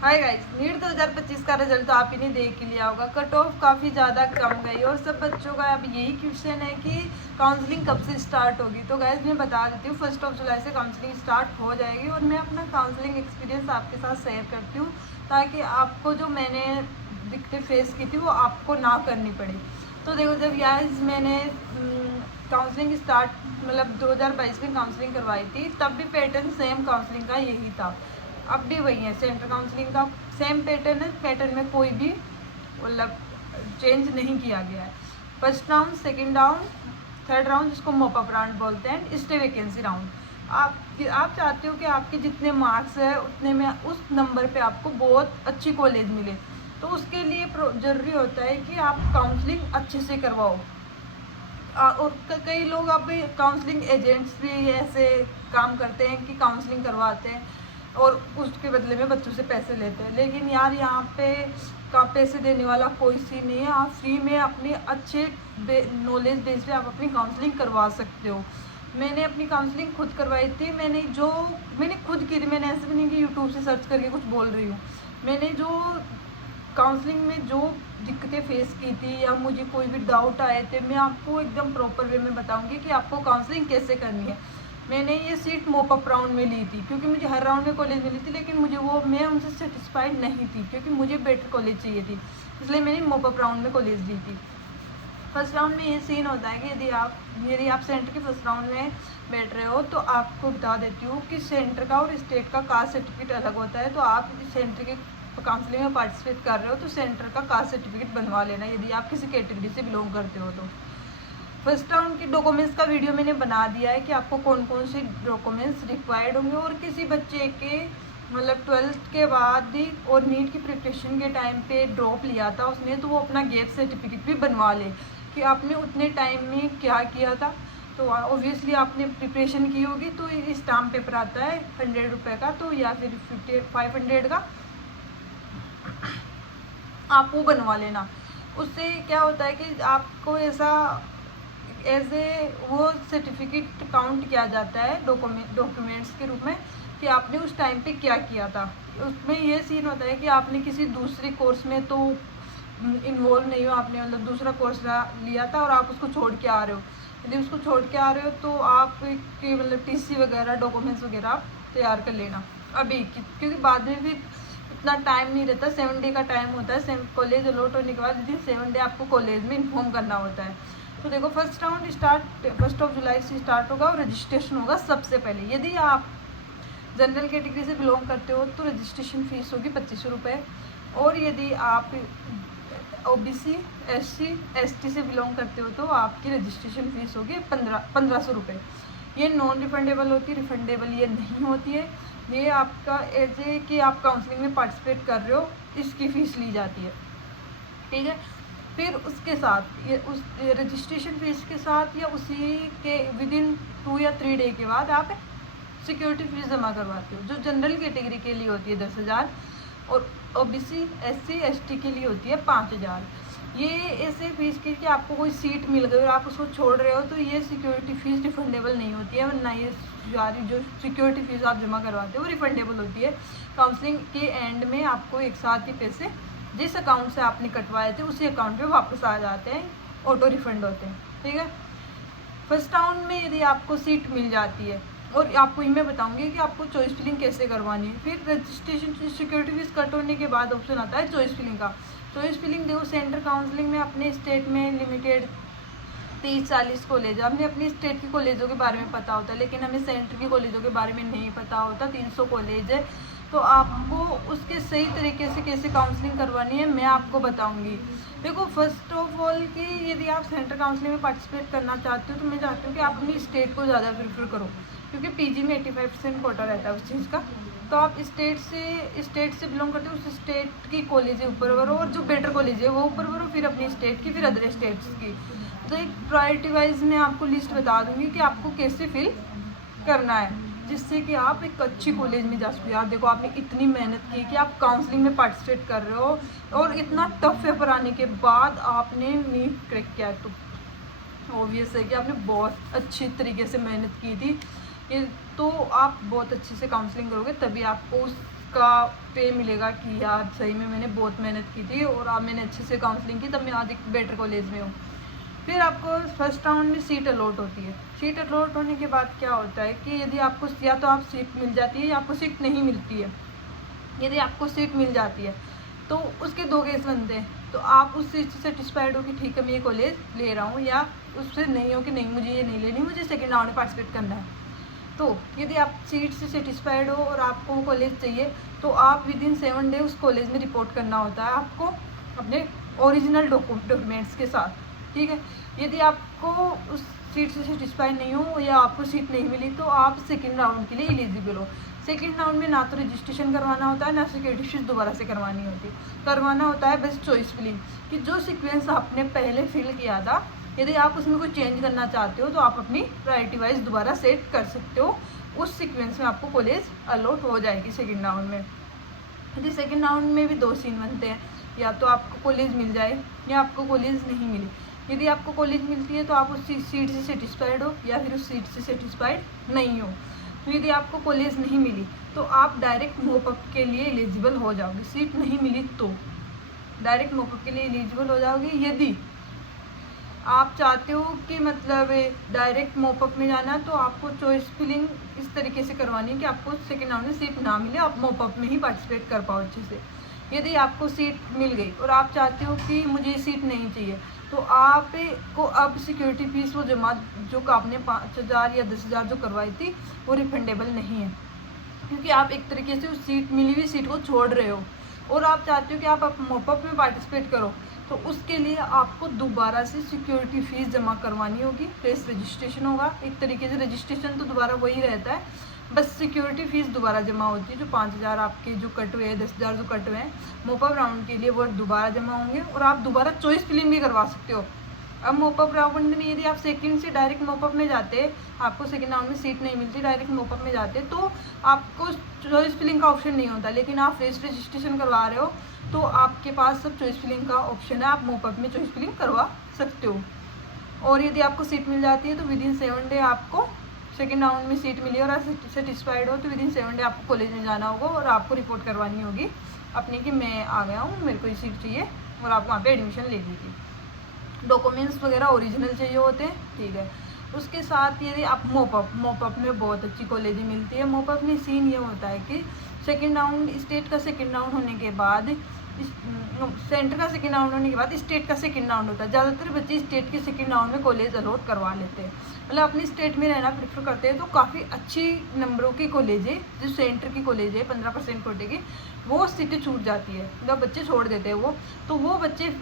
Hi guys, NEET 2025 का result तो आप ही ने देख ही लिया होगा। कट ऑफ काफ़ी ज़्यादा कम गई और सब बच्चों का अब यही क्वेश्चन है कि काउंसलिंग कब से स्टार्ट होगी। तो गाइस मैं बता देती हूँ, 1 जुलाई से काउंसलिंग स्टार्ट हो जाएगी और मैं अपना काउंसलिंग एक्सपीरियंस आपके साथ शेयर करती हूँ ताकि आपको जो मैंने दिक्कतें फेस की थी वो आपको ना करनी पड़े। तो देखो, जब गाइस मैंने काउंसलिंग स्टार्ट मतलब 2022 में काउंसलिंग करवाई थी, तब भी पैटर्न सेम काउंसलिंग का यही था। अब भी वही है, सेंटर काउंसलिंग का सेम पैटर्न है। पैटर्न में कोई भी मतलब चेंज नहीं किया गया है। First round, second round, third round जिसको मॉपअप राउंड बोलते हैं, स्टे वैकेंसी राउंड। आप चाहते हो कि आपके जितने मार्क्स है उतने में उस नंबर पे आपको बहुत अच्छी कॉलेज मिले, तो उसके लिए ज़रूरी होता है कि आप काउंसलिंग अच्छे से करवाओ। और कई लोग अब काउंसलिंग एजेंट्स भी ऐसे काम करते हैं कि काउंसलिंग करवाते हैं और उसके बदले में बच्चों से पैसे लेते हैं। लेकिन यार, यहाँ पे का पैसे देने वाला कोई सी नहीं है। आप फ्री में अपनी अच्छे नॉलेज बेस पे आप अपनी काउंसलिंग करवा सकते हो। मैंने अपनी काउंसलिंग खुद करवाई थी। मैंने खुद की थी। मैंने ऐसे भी नहीं कि यूट्यूब से सर्च करके कुछ बोल रही हूँ। मैंने जो काउंसलिंग में जो दिक्कतें फेस की थी या मुझे कोई भी डाउट आए थे, मैं आपको एकदम प्रॉपर वे में बताऊंगी कि आपको काउंसलिंग कैसे करनी है। मैंने ये सीट मॉपअप राउंड में ली थी क्योंकि मुझे हर राउंड में कॉलेज मिली थी, लेकिन मैं उनसे सेटिस्फाइड नहीं थी क्योंकि मुझे बेटर कॉलेज चाहिए थी। इसलिए मैंने मॉपअप राउंड में कॉलेज ली थी। फर्स्ट राउंड में ये सीन होता है कि यदि आप सेंटर के फर्स्ट राउंड में बैठ रहे हो, तो आपको बता देती हूँ कि सेंटर का और स्टेट का कास्ट सर्टिफिकेट अलग होता है। तो आप सेंटर के काउंसलिंग में पार्टिसिपेट कर रहे हो तो सेंटर का कास्ट सर्टिफिकेट बनवा लेना यदि आप किसी कैटेगरी से बिलोंग करते हो। तो फर्स्ट राउंड के डॉक्यूमेंट्स का वीडियो मैंने बना दिया है कि आपको कौन कौन से डॉक्यूमेंट्स रिक्वायर्ड होंगे। और किसी बच्चे के मतलब 12th के बाद ही और नीट की प्रिपरेशन के टाइम पे ड्रॉप लिया था उसने, तो वो अपना गैप सर्टिफिकेट भी बनवा ले कि आपने उतने टाइम में क्या किया था। तो ऑब्वियसली आपने प्रिपरेशन की होगी, तो स्टाम्प पेपर आता है 100 रुपये का, तो या फिर 500 का, आप वो बनवा लेना। उससे क्या होता है कि आपको ऐसा एज ए वो सर्टिफिकेट काउंट किया जाता है डॉक्यूमेंट्स के रूप में कि आपने उस टाइम पे क्या किया था। उसमें ये सीन होता है कि आपने किसी दूसरे कोर्स में तो इन्वॉल्व नहीं हो, आपने मतलब दूसरा कोर्स लिया था और आप उसको छोड़ के आ रहे हो। यदि उसको छोड़ के आ रहे हो तो आप के मतलब टीसी वगैरह डॉक्यूमेंट्स वगैरह आप तैयार कर लेना अभी, क्योंकि बाद में भी इतना टाइम नहीं रहता। 7 डे का टाइम होता है कॉलेज अलॉट होने के बाद। यदि 7 डे आपको कॉलेज में इन्फॉर्म करना होता है। तो देखो, फर्स्ट राउंड 1 जुलाई से स्टार्ट होगा और रजिस्ट्रेशन होगा सबसे पहले। यदि आप जनरल कैटेगरी से बिलोंग करते हो तो रजिस्ट्रेशन फ़ीस होगी 2500 रुपये। और यदि आप ओबीसी, एससी, एसटी से बिलोंग करते हो तो आपकी रजिस्ट्रेशन फ़ीस होगी 1500 रुपये। ये नॉन रिफंडेबल होती है, रिफंडेबल ये नहीं होती है। ये आपका एज ए कि आप काउंसलिंग में पार्टिसिपेट कर रहे हो, इसकी फ़ीस ली जाती है। ठीक है। फिर उसके साथ ये उस रजिस्ट्रेशन फीस के साथ या उसी के विदिन 2 या 3 डे के बाद आप सिक्योरिटी फीस जमा करवाते हो, जो जनरल कैटेगरी के लिए होती है 10,000 और ओबीसी, एससी, एसटी के लिए होती है 5,000। ये ऐसे फीस की कि आपको कोई सीट मिल गई और आप उसको छोड़ रहे हो तो ये सिक्योरिटी फीस रिफंडेबल नहीं होती है, वरना ये सारी जो सिक्योरिटी फीस आप जमा करवाते हो वो रिफंडेबल होती है। काउंसलिंग के एंड में आपको एक साथ ही पैसे जिस अकाउंट से आपने कटवाए थे उसी अकाउंट पे वापस आ जाते हैं, ऑटो रिफंड होते हैं। ठीक है। फर्स्ट राउंड में यदि आपको सीट मिल जाती है, और आपको ही मैं बताऊंगी कि आपको चॉइस फिलिंग कैसे करवानी है। फिर रजिस्ट्रेशन सिक्योरिटी फीस कट होने के बाद ऑप्शन आता है चॉइस फिलिंग का। चॉइस फिलिंग देखो, सेंटर काउंसलिंग में अपने स्टेट में लिमिटेड 30-40 कॉलेज, हमें अपनी स्टेट की कॉलेजों के बारे में पता होता है, लेकिन हमें सेंटर की कॉलेजों के बारे में नहीं पता होता। 300 कॉलेज है, तो आपको उसके सही तरीके से कैसे काउंसलिंग करवानी है मैं आपको बताऊंगी। देखो, फर्स्ट ऑफ ऑल कि यदि आप सेंटर काउंसलिंग में पार्टिसिपेट करना चाहते हो तो मैं चाहती हूँ कि आप अपनी स्टेट को ज़्यादा प्रेफर करो, क्योंकि पीजी में 85% कोटा रहता है उस चीज़ का। तो आप स्टेट से बिलोंग करते हो, उस स्टेट की कॉलेज ऊपर भरो और जो बेटर कॉलेज है वो ऊपर भरो, फिर अपनी स्टेट की, फिर अदर स्टेट्स की। तो एक प्रायोरिटी वाइज मैं आपको लिस्ट बता दूंगी कि आपको कैसे फिल करना है, जिससे कि आप एक अच्छी कॉलेज में जा सको। यार देखो, आपने इतनी मेहनत की कि आप काउंसलिंग में पार्टिसिपेट कर रहे हो और इतना टफ पेपर आने के बाद आपने नीट क्रैक किया, तो ऑब्वियस है कि आपने बहुत अच्छी तरीके से मेहनत की थी। ये तो आप बहुत अच्छे से काउंसलिंग करोगे तभी आपको उसका पे मिलेगा कि यार सही में मैंने बहुत मेहनत की थी और अब मैंने अच्छे से काउंसलिंग की, तब मैं आज एक बेटर कॉलेज में हूँ। फिर आपको फर्स्ट राउंड में सीट अलॉट होती है। सीट अलॉट होने के बाद क्या होता है कि यदि आपको या तो आप सीट मिल जाती है या आपको सीट नहीं मिलती है। यदि आपको सीट मिल जाती है तो उसके दो केस बनते हैं। तो आप उस चीज़ से सेटिस्फाइड हो कि ठीक है मैं ये कॉलेज ले रहा हूँ, या उससे नहीं हो कि नहीं मुझे ये नहीं लेनी, मुझे सेकेंड राउंड में पार्टिसिपेट करना है। तो यदि आप सीट से सेटिस्फाइड हो और आपको वो कॉलेज चाहिए तो आप विदिन 7 डे उस कॉलेज में रिपोर्ट करना होता है आपको अपने ओरिजिनल डॉक्यूमेंट्स के साथ, ठीक है। यदि आपको उस सीट से सेटिस्फाइड नहीं हो या आपको सीट नहीं मिली तो आप सेकेंड राउंड के लिए एलिजिबल हो। सेकेंड राउंड में ना तो रजिस्ट्रेशन करवाना होता है, ना सिक्योरिटी फीस दोबारा से करवानी होती है। करवाना होता है बस चॉइस फिलिंग, कि जो सीक्वेंस आपने पहले फिल किया था यदि आप उसमें कोई चेंज करना चाहते हो तो आप अपनी प्रायोरिटी वाइज दोबारा सेट कर सकते हो। उस सीक्वेंस में आपको कॉलेज अलॉट हो जाएगी सेकेंड राउंड में। यदि सेकेंड राउंड में भी दो सीन बनते हैं, या तो आपको कॉलेज मिल जाए या आपको कॉलेज नहीं मिले। यदि आपको कॉलेज मिलती है तो आप उस सीट से सेटिस्फाइड हो या फिर उस सीट से सेटिस्फाइड नहीं हो। तो यदि आपको कॉलेज नहीं मिली तो आप डायरेक्ट मॉपअप के लिए एलिजिबल हो जाओगे। सीट नहीं मिली तो डायरेक्ट मॉपअप के लिए एलिजिबल हो जाओगे। यदि आप चाहते हो कि मतलब डायरेक्ट मॉपअप में जाना तो आपको चॉइस फिलिंग इस तरीके से करवानी है कि आपको सेकेंड राउंड में सीट ना मिले, आप मॉपअप में ही पार्टिसिपेट कर पाओ अच्छे से। यदि आपको सीट मिल गई और आप चाहते हो कि मुझे सीट नहीं चाहिए तो आप को अब सिक्योरिटी फीस वो जमा जो आपने 5,000 या 10,000 जो करवाई थी वो रिफंडेबल नहीं है, क्योंकि आप एक तरीके से उस सीट मिली हुई सीट को छोड़ रहे हो और आप चाहते हो कि आप मॉपअप में पार्टिसिपेट करो। तो उसके लिए आपको दोबारा से सिक्योरिटी फीस जमा करवानी होगी, फ्रेश रजिस्ट्रेशन होगा। एक तरीके से रजिस्ट्रेशन तो दोबारा वही रहता है, बस सिक्योरिटी फीस दोबारा जमा होती है। जो 5,000 आपके जो कट हुए हैं, 10,000 जो कट हुए हैं मॉपअप राउंड के लिए वो दोबारा जमा होंगे और आप दोबारा चॉइस फिलिंग भी करवा सकते हो। अब मॉपअप राउंड में यदि आप सेकंड से डायरेक्ट मॉपअप में जाते, आपको सेकंड राउंड में सीट नहीं मिलती, डायरेक्ट मॉपअप में जाते तो आपको चॉइस फिलिंग का ऑप्शन नहीं होता। लेकिन आप फ्रेश रजिस्ट्रेशन करवा रहे हो तो आपके पास सब चॉइस फिलिंग का ऑप्शन है, आप मॉपअप में चॉइस फिलिंग करवा सकते हो। और यदि आपको सीट मिल जाती है तो विदिन 7 डे आपको सेकेंड राउंड में सीट मिली और आप सेटिस्फाइड हो तो विदिन 7 डे आपको कॉलेज में जाना होगा और आपको रिपोर्ट करवानी होगी अपनी कि मैं आ गया हूँ, मेरे को ये सीट चाहिए, और आप वहाँ पे एडमिशन ले लीजिए। डॉक्यूमेंट्स वगैरह ओरिजिनल चाहिए होते हैं, ठीक है। उसके साथ यदि आप मॉपअप में बहुत अच्छी कॉलेजें मिलती है। मॉपअप में सीन ये होता है कि सेकेंड राउंड स्टेट का सेकेंड राउंड होने के बाद सेंटर का सेकेंड राउंड होने के बाद स्टेट का सेकेंड राउंड होता है। ज़्यादातर बच्चे स्टेट के सेकेंड राउंड में कॉलेज अलॉट करवा लेते हैं, मतलब अपनी स्टेट में रहना प्रेफर करते हैं। तो काफ़ी अच्छी नंबरों की कॉलेज है, जो सेंटर की कॉलेज है 15% कोटे की, वो सीटें छूट जाती है, मतलब बच्चे छोड़ देते हैं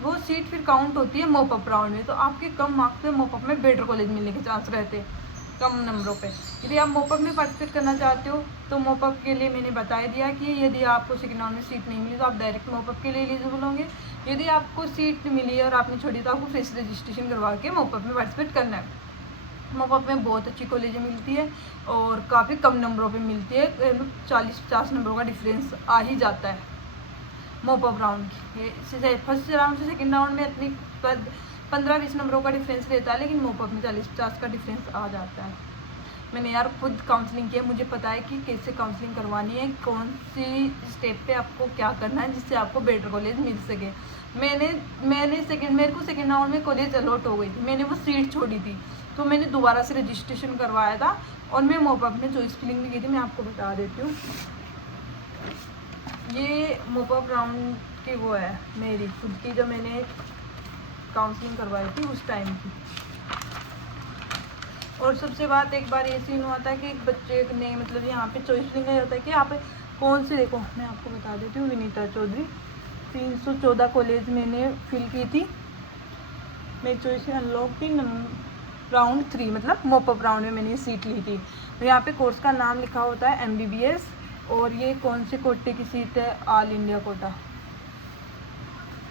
वो सीट फिर काउंट होती है मॉपअप राउंड में। तो आपके कम मार्क्स पे मॉपअप में बेटर कॉलेज मिलने के चांस रहते हैं कम नंबरों पे। यदि आप मॉपअप में पार्टिसिपेट करना चाहते हो तो मॉपअप के लिए मैंने बता दिया कि यदि आपको सेकेंड राउंड में सीट नहीं मिली तो आप डायरेक्ट मॉपअप के लिए एलिजिबल होंगे। यदि आपको सीट मिली है और आपने छोड़ी तो आपको फ्रेश रजिस्ट्रेशन करवा के मॉपअप में पार्टिसिपेट करना है। मॉपअप में बहुत अच्छी कॉलेजें मिलती है और काफ़ी कम नंबरों पे मिलती है, 40-50 नंबरों का डिफरेंस आ ही जाता है मॉपअप राउंड की। फर्स्ट राउंड से सेकेंड राउंड में इतनी 15-20 नंबरों का डिफरेंस रहता है, लेकिन मॉपअप में 40-50 का डिफरेंस आ जाता है। मैंने यार खुद काउंसलिंग किया, मुझे पता है कि कैसे काउंसलिंग करवानी है, कौन सी स्टेप पे आपको क्या करना है जिससे आपको बेटर कॉलेज मिल सके। मेरे को सेकेंड राउंड में कॉलेज अलॉट हो गई थी, मैंने वो सीट छोड़ी थी तो मैंने दोबारा से रजिस्ट्रेशन करवाया था और मैं मॉपअप में चॉइस फिलिंग भी की थी। मैं आपको बता देती हूँ, ये मॉपअप राउंड की वो है मेरी खुद की, जो मैंने काउंसलिंग करवाई थी उस टाइम की। और सबसे बात एक बार ये सीन हुआ था कि एक बच्चे ने मतलब यहाँ पे चॉइस फिलिंग नहीं होता है कि यहाँ पे कौन सी, देखो मैं आपको बता देती हूँ, विनीता चौधरी 314 कॉलेज मैंने फिल की थी। मेरी चॉइस अनलॉक थी राउंड 3, मतलब मॉपअप राउंड में मैंने सीट ली थी। तो यहाँ पे कोर्स का नाम लिखा होता है MBBS और ये कौन से कोटे की सीट है, ऑल इंडिया कोटा,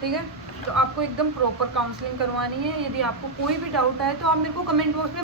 ठीक है। तो आपको एकदम प्रॉपर काउंसलिंग करवानी है। यदि आपको कोई भी डाउट आए तो आप मेरे को कमेंट बॉक्स में